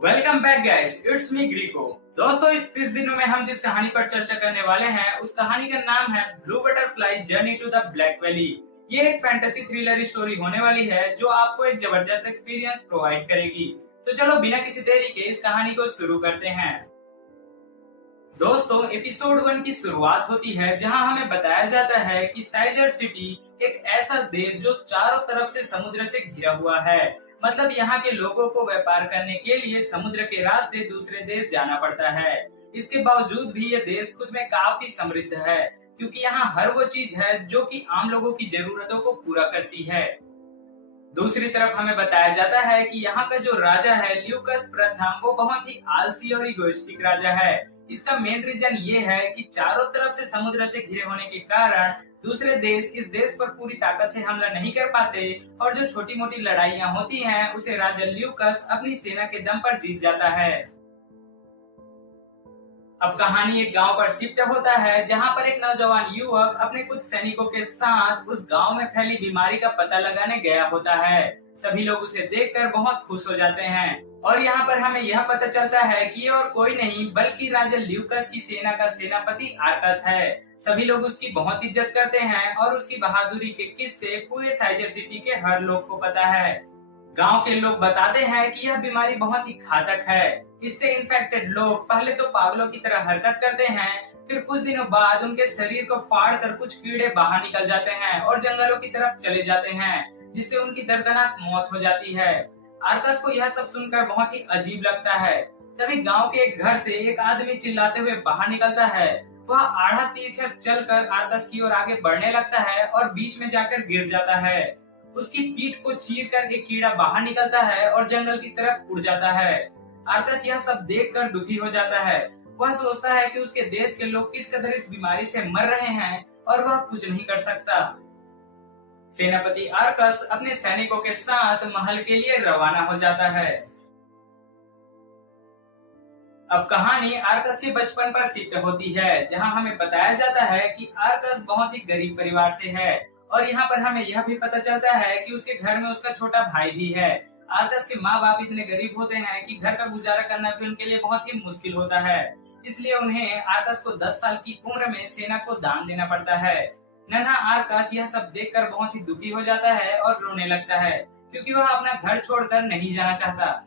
Welcome back guys, it's me Greco. दोस्तों, इस 30 दिनों में हम जिस कहानी पर चर्चा करने वाले हैं उस कहानी का नाम है blue butterfly journey to the black valley. ये एक फैंटेसी थ्रिलर स्टोरी होने वाली है जो आपको एक जबरदस्त एक्सपीरियंस प्रोवाइड करेगी। तो चलो बिना किसी देरी के इस कहानी को शुरू करते हैं। दोस्तों, एपिसोड 1 की शुरुआत होती है जहां हमें बताया जाता है कि साइजर सिटी एक ऐसा देश जो चारों तरफ से समुद्र से घिरा हुआ है। मतलब यहाँ के लोगों को व्यापार करने के लिए समुद्र के रास्ते दूसरे देश जाना पड़ता है। इसके बावजूद भी ये देश खुद में काफी समृद्ध है, क्योंकि यहाँ हर वो चीज है जो कि आम लोगों की जरूरतों को पूरा करती है। दूसरी तरफ हमें बताया जाता है कि यहाँ का जो राजा है ल्यूकस प्रथम, वो बहुत ही आलसी और इगोइस्टिक राजा है। इसका मेन रीजन ये है कि चारों तरफ से समुद्र से घिरे होने के कारण दूसरे देश इस देश पर पूरी ताकत से हमला नहीं कर पाते और जो छोटी मोटी लड़ाइयाँ होती हैं उसे राजा ल्यूकस अपनी सेना के दम पर जीत जाता है। अब कहानी एक गांव पर शिफ्ट होता है जहां पर एक नौजवान युवक अपने कुछ सैनिकों के साथ उस गांव में फैली बीमारी का पता लगाने गया होता है। सभी लोग उसे देखकर बहुत खुश हो जाते हैं और यहाँ पर हमें यह पता चलता है कि ये और कोई नहीं बल्कि राजा ल्यूकस की सेना का सेनापति आर्कस है। सभी लोग उसकी बहुत इज्जत करते हैं और उसकी बहादुरी के किस्से पूरे साइजर सिटी के हर लोग को पता है। गांव के लोग बताते हैं कि यह बीमारी बहुत ही घातक है। इससे इन्फेक्टेड लोग पहले तो पागलों की तरह हरकत करते हैं, फिर कुछ दिनों बाद उनके शरीर को फाड़ कर कुछ कीड़े बाहर निकल जाते हैं और जंगलों की तरफ चले जाते हैं, जिससे उनकी दर्दनाक मौत हो जाती है। आर्कस को यह सब सुनकर बहुत ही अजीब लगता है। तभी गांव के एक घर से एक आदमी चिल्लाते हुए बाहर निकलता है। वह आधा तिरछा चलकर आर्कस की ओर आगे बढ़ने लगता है और बीच में जाकर गिर जाता है। उसकी पीठ को चीर कर एक कीड़ा बाहर निकलता है और जंगल की तरफ उड़ जाता है। आर्कस यह सब देखकर दुखी हो जाता है। वह सोचता है कि उसके देश के लोग किस कदर इस बीमारी से मर रहे हैं और वह कुछ नहीं कर सकता। सेनापति आर्कस अपने सैनिकों के साथ महल के लिए रवाना हो जाता है। अब कहानी आर्कस के बचपन पर शिफ्ट होती है, जहां हमें बताया जाता है कि आर्कस बहुत ही गरीब परिवार से है और यहाँ पर हमें यह भी पता चलता है कि उसके घर में उसका छोटा भाई भी है। आर्कस के माँ बाप इतने गरीब होते हैं कि घर का गुजारा करना भी उनके लिए बहुत ही मुश्किल होता है। इसलिए उन्हें आर्कस को 10 साल की उम्र में सेना को दान देना पड़ता है। नन्हा आर्कस यह सब देखकर बहुत ही दुखी हो जाता है और रोने लगता है, क्योंकि वह अपना घर छोड़कर नहीं जाना चाहता।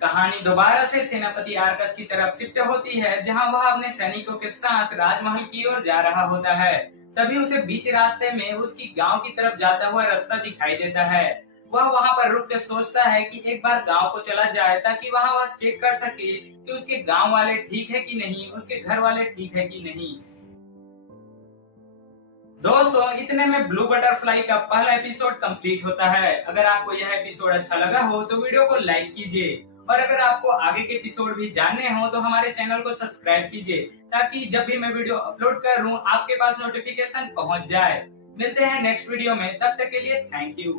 कहानी दोबारा से सेनापति आर्कस की तरफ शिफ्ट होती है, जहां वह अपने सैनिकों के साथ राजमहल की ओर जा रहा होता है। तभी उसे बीच रास्ते में उसकी गांव की तरफ जाता हुआ रास्ता दिखाई देता है। वह वहां पर रुक कर सोचता है कि एक बार गांव को चला जाए ताकि वहां वह चेक कर सके कि उसके गांव वाले ठीक है कि नहीं, उसके घर वाले ठीक है कि नहीं। दोस्तों, इतने में ब्लू बटरफ्लाई का पहला एपिसोड कंप्लीट होता है। अगर आपको यह एपिसोड अच्छा लगा हो तो वीडियो को लाइक कीजिए और अगर आपको आगे के एपिसोड भी जानने हो तो हमारे चैनल को सब्सक्राइब कीजिए, ताकि जब भी मैं वीडियो अपलोड करूं आपके पास नोटिफिकेशन पहुंच जाए। मिलते हैं नेक्स्ट वीडियो में, तब तक के लिए थैंक यू।